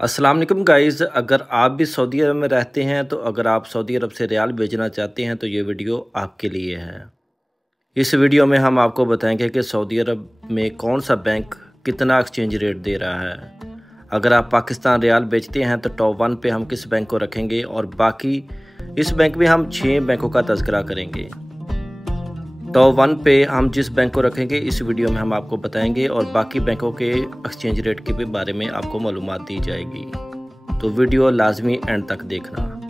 अस्सलाम वालेकुम गाइज़, अगर आप भी सऊदी अरब में रहते हैं तो अगर आप सऊदी अरब से रियाल भेजना चाहते हैं तो ये वीडियो आपके लिए है। इस वीडियो में हम आपको बताएंगे कि सऊदी अरब में कौन सा बैंक कितना एक्सचेंज रेट दे रहा है। अगर आप पाकिस्तान रियाल बेचते हैं तो टॉप 1 पे हम किस बैंक को रखेंगे और बाकी इस बैंक में हम 6 बैंकों का तज़किरा करेंगे। टॉप 1 पे हम जिस बैंक को रखेंगे इस वीडियो में हम आपको बताएंगे और बाकी बैंकों के एक्सचेंज रेट के बारे में आपको मालूमात दी जाएगी, तो वीडियो लाजमी एंड तक देखना।